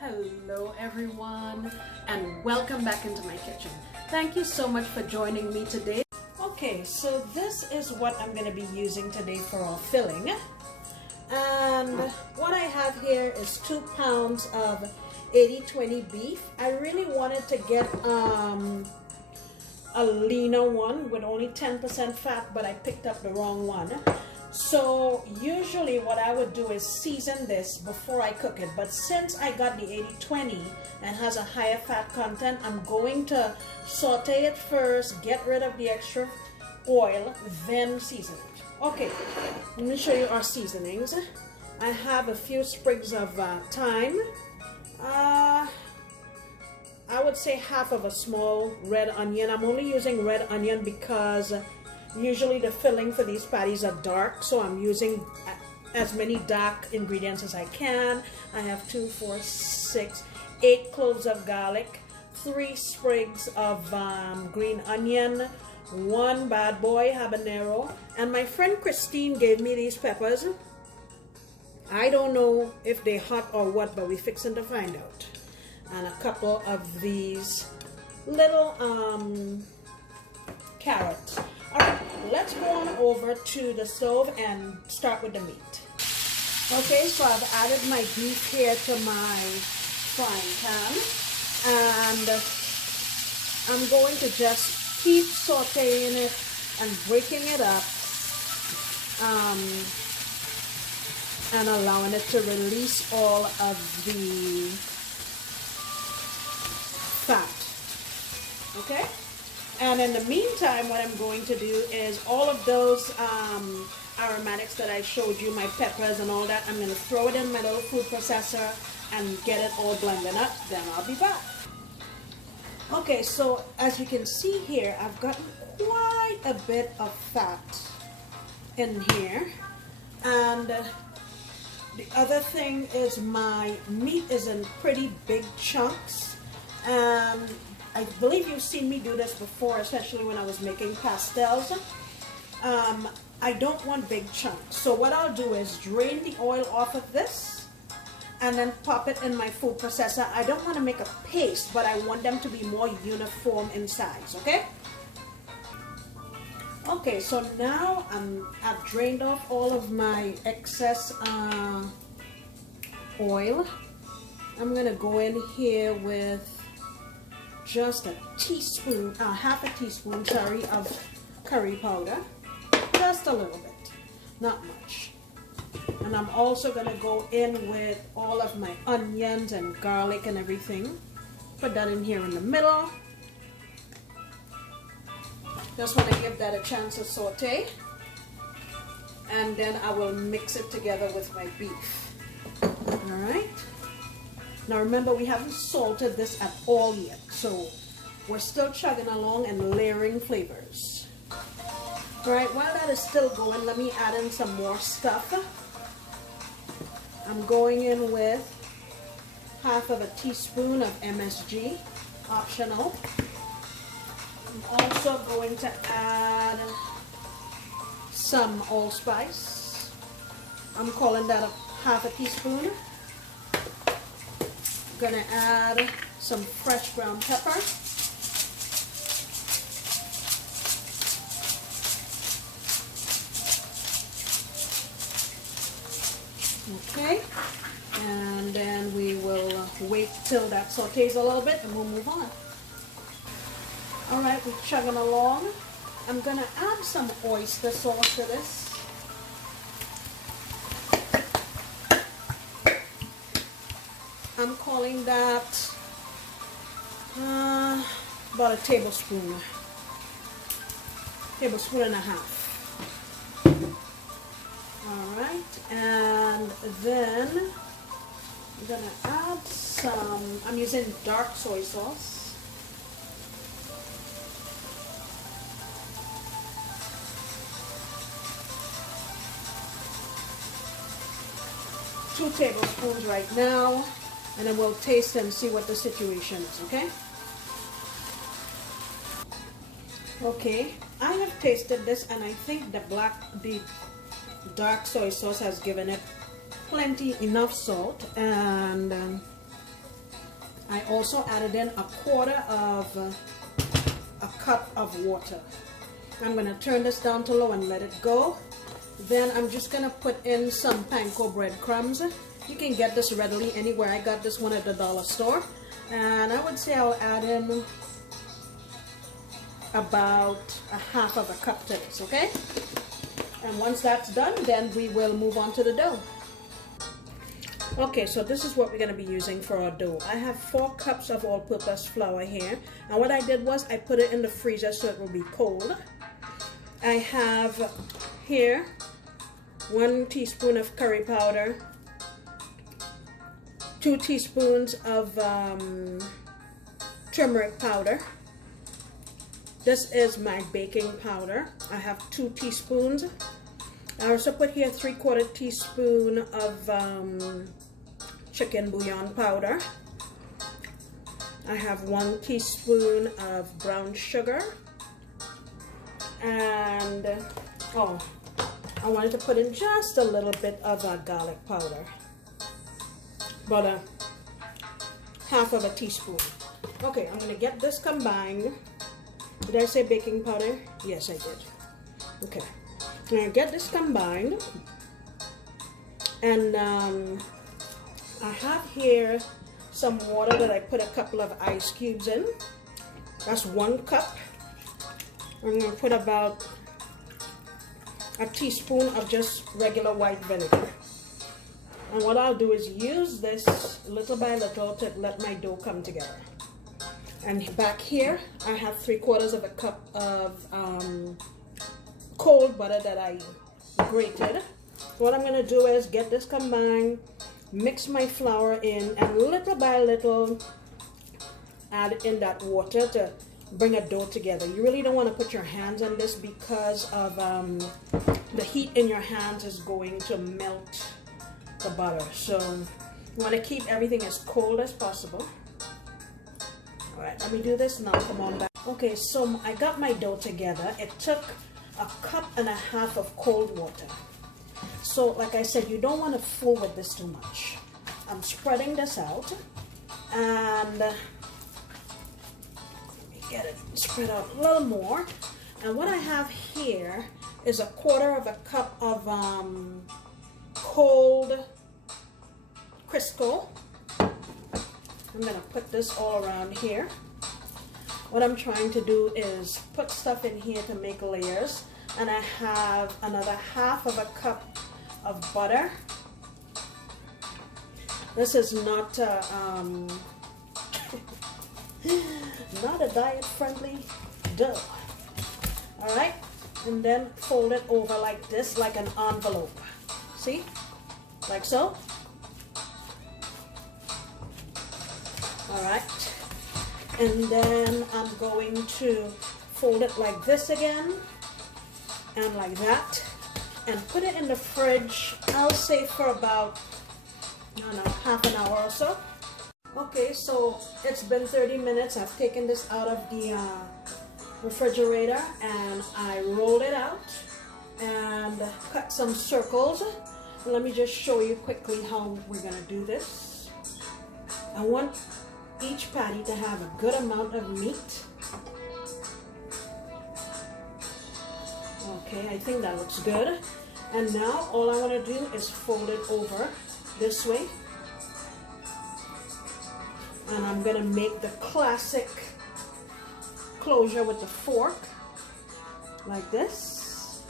Hello everyone, and welcome back into my kitchen. Thank you so much for joining me today. Okay, so this is what I'm going to be using today for our filling. And what I have here is 2 pounds of 80-20 beef. I really wanted to get a leaner one with only 10% fat, but I picked up the wrong one. So usually what I would do is season this before I cook it, but since I got the 80-20 and has a higher fat content, I'm going to saute it first, get rid of the extra oil, then season it. Okay, let me show you our seasonings. I have a few sprigs of thyme. I would say half of a small red onion. I'm only using red onion because usually the filling for these patties are dark, so I'm using as many dark ingredients as I can. I have 2, 4, 6, 8 cloves of garlic, 3 sprigs of green onion, 1 bad boy habanero, and my friend Christine gave me these peppers. I don't know if they're hot or what, but we're fixing to find out. And a couple of these little carrots. Alright, let's go on over to the stove and start with the meat. Okay, so I've added my beef here to my frying pan, and I'm going to just keep sauteing it and breaking it up and allowing it to release all of the fat. Okay? And in the meantime, what I'm going to do is all of those aromatics that I showed you, my peppers and all that, I'm going to throw it in my little food processor and get it all blended up. Then I'll be back. Okay, so as you can see here, I've gotten quite a bit of fat in here. And the other thing is my meat is in pretty big chunks. And I believe you've seen me do this before, especially when I was making pastels. I don't want big chunks. So what I'll do is drain the oil off of this and then pop it in my food processor. I don't want to make a paste, but I want them to be more uniform in size, okay? Okay, so now I've drained off all of my excess oil. I'm going to go in here with just a teaspoon, half a teaspoon, sorry, of curry powder. Just a little bit, not much. And I'm also going to go in with all of my onions and garlic and everything. Put that in here in the middle. Just want to give that a chance to saute. And then I will mix it together with my beef. Alright. Now remember, we haven't salted this at all yet, so we're still chugging along and layering flavors. Alright, while that is still going, let me add in some more stuff. I'm going in with half of a teaspoon of MSG, optional. I'm also going to add some allspice. I'm calling that a half a teaspoon. Gonna add some fresh ground pepper. Okay, and then we will wait till that sautés a little bit and we'll move on. Alright, we're chugging along. I'm gonna add some oyster sauce to this. I'm calling that about a tablespoon and a half. Alright, and then I'm going to add some, I'm using dark soy sauce. Two tablespoons right now. And then we'll taste and see what the situation is, okay? Okay, I have tasted this and I think the dark soy sauce has given it plenty enough salt, and also added in a quarter of a cup of water. I'm going to turn this down to low and let it go. Then I'm just going to put in some panko breadcrumbs. You can get this readily anywhere. I got this one at the dollar store. And I would say I'll add in about a half of a cup to this, okay? And once that's done, then we will move on to the dough. Okay, so this is what we're going to be using for our dough. I have 4 cups of all-purpose flour here. And what I did was I put it in the freezer so it will be cold. I have here 1 teaspoon of curry powder, 2 teaspoons of turmeric powder. This is my baking powder. I have 2 teaspoons. I also put here 3/4 teaspoon of chicken bouillon powder. I have 1 teaspoon of brown sugar. And oh, I wanted to put in just a little bit of garlic powder, about half of a teaspoon. Okay, I'm going to get this combined. Did I say baking powder? Yes, I did. Okay, I'm going to get this combined. And I have here some water that I put a couple of ice cubes in. That's 1 cup. I'm going to put about a teaspoon of just regular white vinegar. And what I'll do is use this little by little to let my dough come together. And back here, I have 3/4 of a cup of cold butter that I grated. What I'm going to do is get this combined, mix my flour in, and little by little add in that water to bring a dough together. You really don't want to put your hands on this because of the heat in your hands is going to melt the butter. So you want to keep everything as cold as possible. All right, let me do this now. Come on back. Okay, so I got my dough together. It took 1.5 cups of cold water. So like I said, you don't want to fool with this too much. I'm spreading this out and get it spread out a little more. And what I have here is 1/4 cup of cold Crisco. I'm going to put this all around here. What I'm trying to do is put stuff in here to make layers. And I have another 1/2 cup of butter. This is not not a diet-friendly dough. All right, and then fold it over like this, like an envelope. See, like so. All right, and then I'm going to fold it like this again, and like that, and put it in the fridge. I'll say for about, I don't know, half an hour or so. Okay, so it's been 30 minutes. I've taken this out of the refrigerator and I rolled it out and cut some circles. And let me just show you quickly how we're gonna do this. I want each patty to have a good amount of meat. Okay, I think that looks good. And now all I want to do is fold it over this way. And I'm going to make the classic closure with the fork, like this.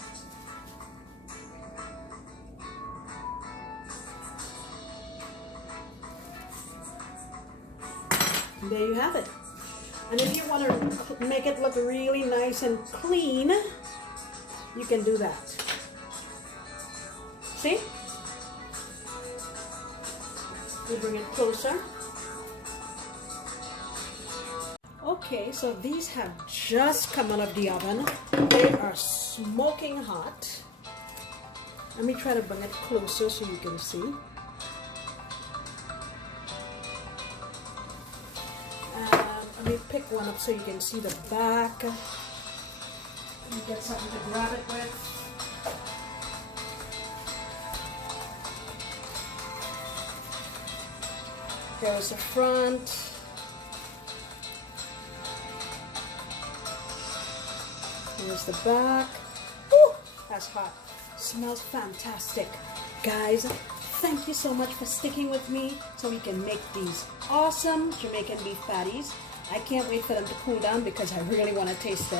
And there you have it. And if you want to make it look really nice and clean, you can do that. See? We bring it closer. Okay, so these have just come out of the oven. They are smoking hot. Let me try to bring it closer so you can see. Let me pick one up so you can see the back. Let me get something to grab it with. There's the front. Here's the back. Woo, that's hot. Smells fantastic. Guys, thank you so much for sticking with me so we can make these awesome Jamaican beef patties. I can't wait for them to cool down because I really want to taste them.